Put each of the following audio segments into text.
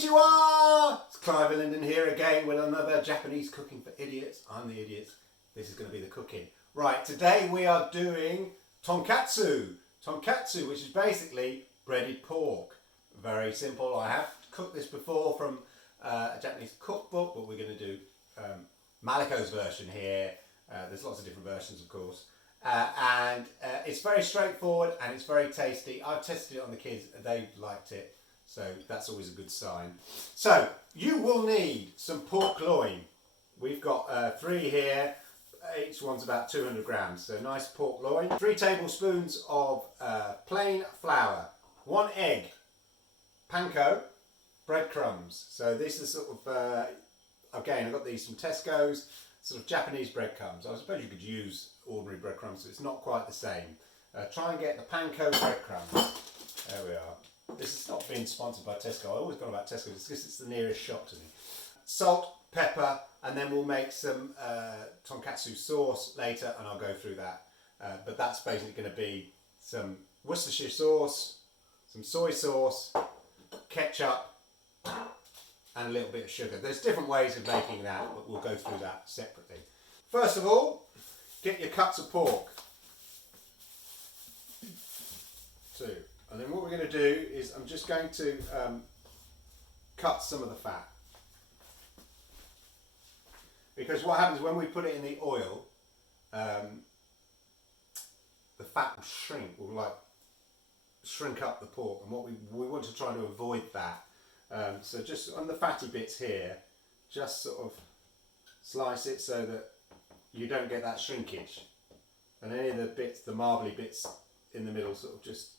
Konnichiwa! It's Clive Linden here again with another Japanese cooking for idiots. I'm the idiot. This is going to be the cooking. Right, today we are doing Tonkatsu. Tonkatsu, which is basically breaded pork. Very simple. I have cooked this before from a Japanese cookbook, but we're going to do Maliko's version here. There's lots of different versions, of course. And it's very straightforward and it's very tasty. I've tested it on the kids. They liked it. So that's always a good sign. So you will need some pork loin. We've got 3 here. Each one's about 200 grams. So nice pork loin. 3 tablespoons of plain flour. 1 egg. Panko. Breadcrumbs. So this is sort of, again, I got these from Tesco's. Sort of Japanese breadcrumbs. I suppose you could use ordinary breadcrumbs, so it's not quite the same. Try and get the Panko breadcrumbs. There we are. This is not being sponsored by Tesco. I always got about Tesco because it's the nearest shop to me. Salt, pepper, and then we'll make some tonkatsu sauce later, and I'll go through that. But that's basically going to be some Worcestershire sauce, some soy sauce, ketchup, and a little bit of sugar. There's different ways of making that, but we'll go through that separately. First of all, get your cuts of pork. 2. And then what we're going to do is I'm just going to cut some of the fat. Because what happens when we put it in the oil, the fat will shrink, will shrink up the pork, and what we want to try to avoid that. So just on the fatty bits here, just sort of slice it so that you don't get that shrinkage. And any of the bits, the marbly bits in the middle, sort of just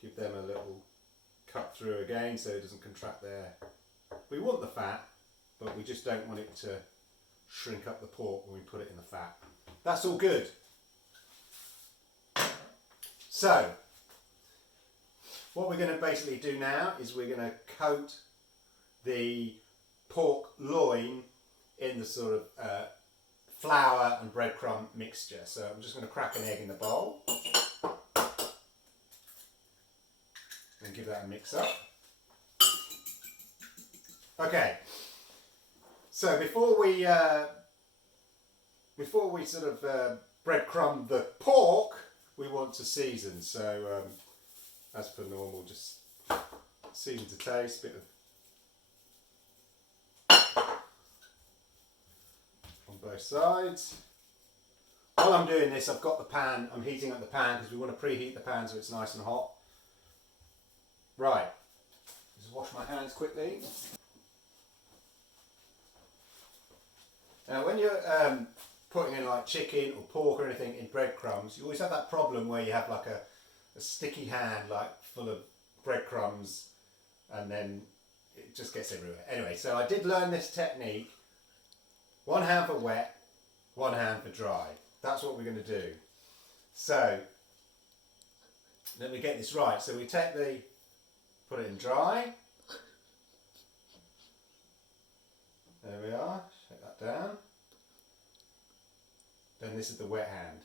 give them a little cut through again so it doesn't contract there. We want the fat, but we just don't want it to shrink up the pork when we put it in the fat. That's all good. So, what we're going to basically do now is we're going to coat the pork loin in the sort of flour and breadcrumb mixture. So I'm just going to crack an egg in the bowl and give that a mix up. Okay, so before we sort of breadcrumb the pork, we want to season. So as per normal, just season to taste, bit of on both sides. While I'm doing this, I've got the pan, I'm heating up the pan because we want to preheat the pan so it's nice and hot. Right, just wash my hands quickly. Now when you're putting in like chicken or pork or anything in breadcrumbs, you always have that problem where you have like a sticky hand like full of breadcrumbs and then it just gets everywhere. Anyway, so I did learn this technique. 1 hand for wet, 1 hand for dry. That's what we're going to do. So let me get this right. So we take put it in dry. There we are, shake that down. Then this is the wet hand.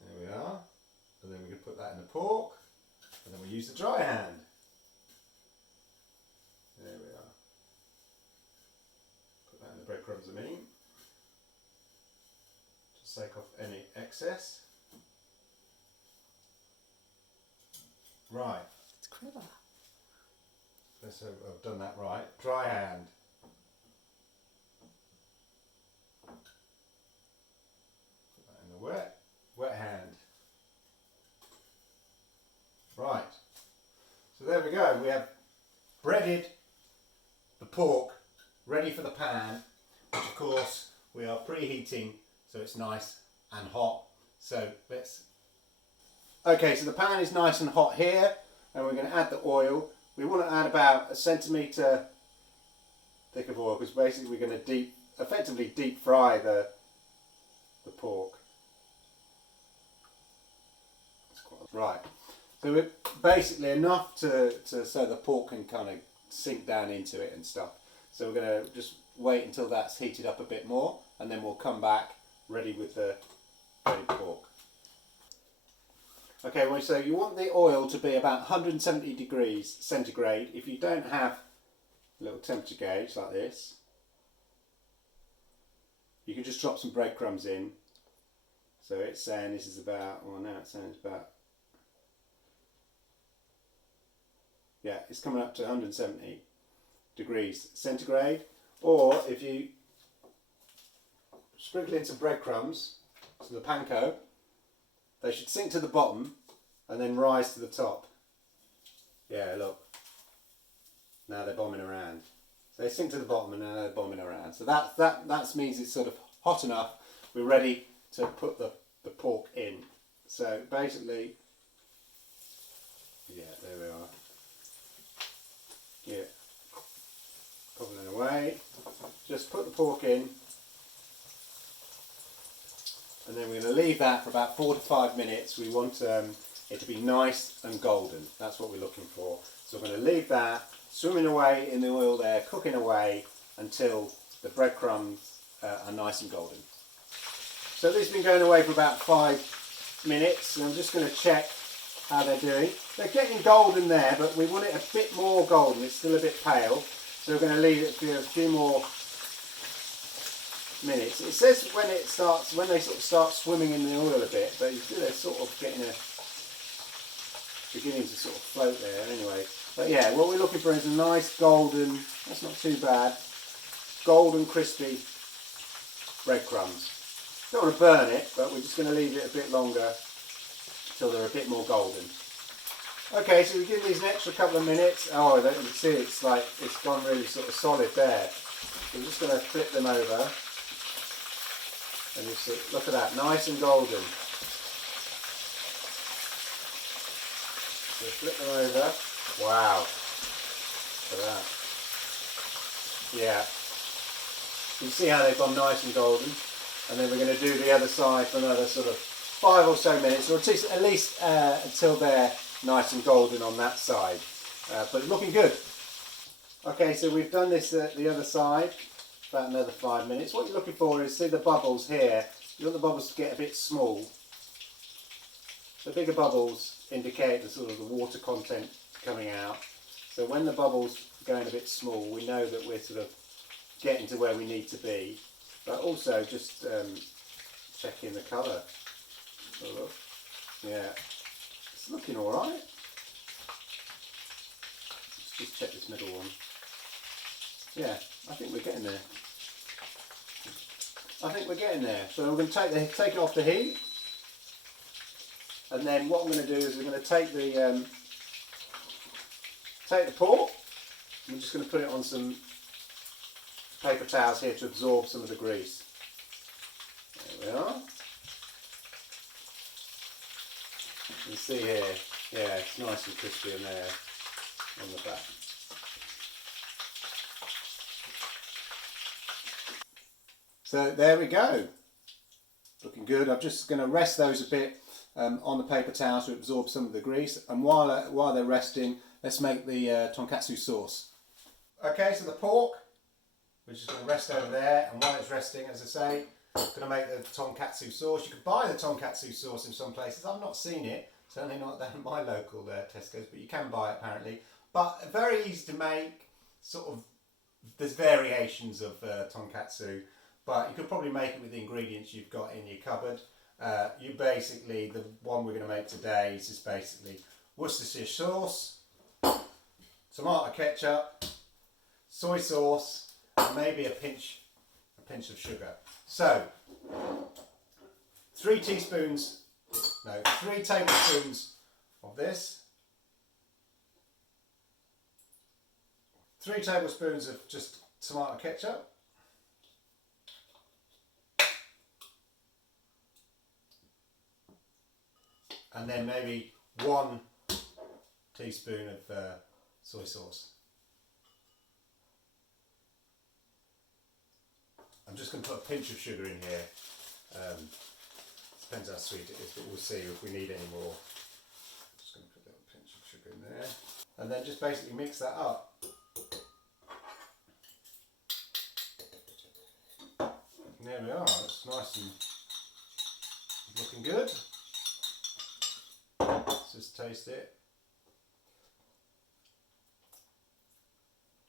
There we are. And then we can put that in the pork. And then we use the dry hand. There we are. Put that in the breadcrumbs, I mean. Just take off any excess. Right. It's clever. Let's hope I've done that right. Dry hand. Put that in the wet hand. Right. So there we go. We have breaded the pork ready for the pan, which of course we are preheating so it's nice and hot. So let's... Okay, so the pan is nice and hot here, and we're going to add the oil. We want to add about 1 centimetre thick of oil because basically we're going to effectively deep fry the pork. Right, so we're basically enough so the pork can kind of sink down into it and stuff. So we're going to just wait until that's heated up a bit more, and then we'll come back ready with the breaded pork. Okay, well, so you want the oil to be about 170 degrees centigrade. If you don't have a little temperature gauge like this, you can just drop some breadcrumbs in. So it's saying this is about, well now it's saying it's about, yeah, it's coming up to 170 degrees centigrade. Or if you sprinkle in some breadcrumbs to the panko, they should sink to the bottom and then rise to the top. Yeah, look. Now they're bombing around. So they sink to the bottom and now they're bombing around. So that means it's sort of hot enough. We're ready to put the pork in. So basically, yeah, there we are. Yeah, popping it away. Just put the pork in. And then we're going to leave that for about 4 to 5 minutes. We want it to be nice and golden. That's what we're looking for. So we're going to leave that swimming away in the oil there, cooking away until the breadcrumbs are nice and golden. So this has been going away for about 5 minutes, and I'm just going to check how they're doing. They're getting golden there, but we want it a bit more golden. It's still a bit pale, so we're going to leave it for a few more minutes. It says when they sort of start swimming in the oil a bit, but they're sort of beginning to sort of float there anyway. But yeah, what we're looking for is a nice golden, that's not too bad, golden crispy breadcrumbs. Don't want to burn it, but we're just going to leave it a bit longer until they're a bit more golden. Okay, so we give these an extra couple of minutes. Oh, you can see it's gone really sort of solid there. So we're just going to flip them over. And you see, look at that, nice and golden. So flip them over. Wow. Look at that. Yeah. You can see how they've gone nice and golden. And then we're going to do the other side for another sort of 5 or so minutes, or at least until they're nice and golden on that side. But looking good. Okay, so we've done this at the other side. About another 5 minutes. What you're looking for is, see the bubbles here, you want the bubbles to get a bit small. The bigger bubbles indicate the sort of the water content coming out. So when the bubbles are going a bit small, we know that we're sort of getting to where we need to be. But also just checking the colour. So look, yeah, it's looking alright. Let's just check this middle one. Yeah, I think we're getting there. I think we're getting there. So we're going to take it off the heat, and then what I'm going to do is we're going to take the pork. I'm just going to put it on some paper towels here to absorb some of the grease. There we are. You can see here, yeah, it's nice and crispy in there on the back. So there we go, looking good. I'm just going to rest those a bit on the paper towel to absorb some of the grease, and while they're resting, let's make the tonkatsu sauce. Okay, so the pork, we're just going to rest over there, and while it's resting, as I say, I'm going to make the tonkatsu sauce. You can buy the tonkatsu sauce in some places. I've not seen it, certainly not down at my local Tesco's, but you can buy it apparently. But very easy to make, sort of, there's variations of tonkatsu. But you could probably make it with the ingredients you've got in your cupboard. The one we're going to make today is just basically Worcestershire sauce, tomato ketchup, soy sauce, and maybe a pinch of sugar. So, 3 tablespoons of this, 3 tablespoons of just tomato ketchup, and then maybe 1 teaspoon of soy sauce. I'm just going to put a pinch of sugar in here. Depends how sweet it is, but we'll see if we need any more. Just going to put a little pinch of sugar in there. And then just basically mix that up. And there we are, it's nice and looking good. taste it.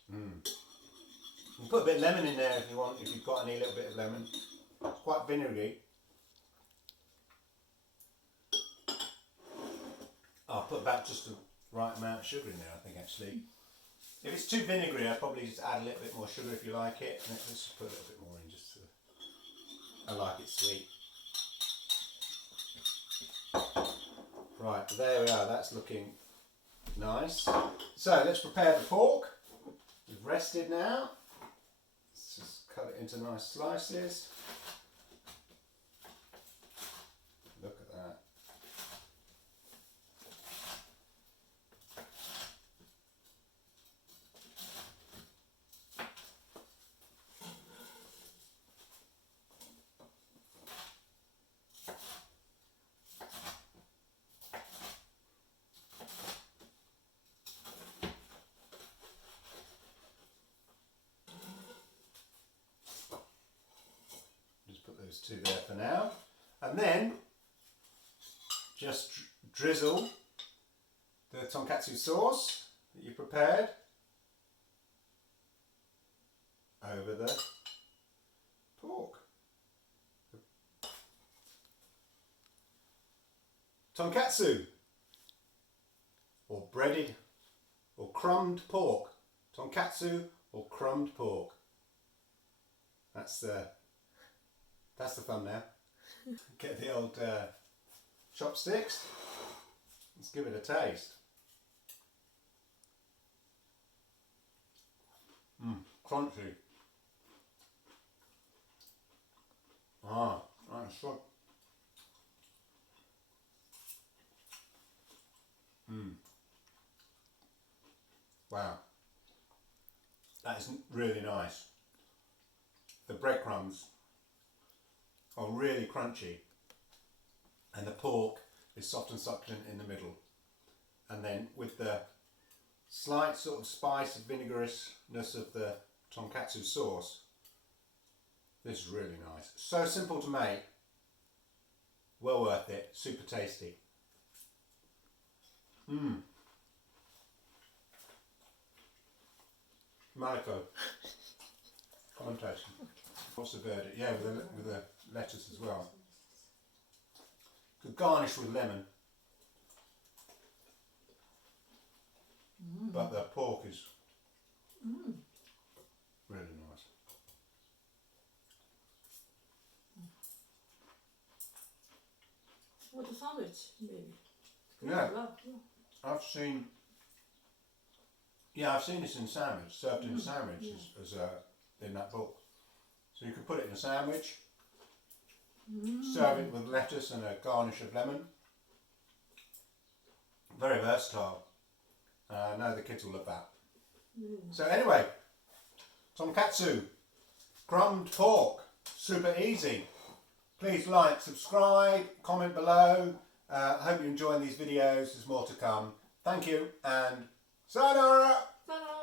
You can put a bit of lemon in there if you want, if you've got any little bit of lemon. It's quite vinegary. I'll put about just the right amount of sugar in there, I think, actually. If it's too vinegary, I'd probably just add a little bit more sugar if you like it. And let's just put a little bit more in, just to, I like it sweet. Right, there we are, that's looking nice. So let's prepare the pork. We've rested now. Let's just cut it into nice slices. Look at that. Those two there for now, and then just drizzle the tonkatsu sauce that you prepared over the pork. Tonkatsu, or breaded or crumbed pork. Tonkatsu or crumbed pork. That's the fun now. Get the old chopsticks. Let's give it a taste. Crunchy. That's so. Wow. That is really nice. The breadcrumbs are really crunchy, and the pork is soft and succulent in the middle, and then with the slight sort of spice, vinegarousness of the tonkatsu sauce, this is really nice. So simple to make, well worth it, super tasty. Mariko, commentation. What's the verdict? Yeah, with the lettuce as well. Could garnish with lemon. But the pork is really nice. With a sandwich, maybe. Yeah, I've seen this in sandwich, served in a sandwich as in that book. So you could put it in a sandwich, serve it with lettuce and a garnish of lemon. Very versatile. I know the kids will love that. So anyway, tonkatsu, crumbed pork, super easy. Please like, subscribe, comment below. Hope you're enjoying these videos. There's more to come. Thank you and sayonara! Ta-da!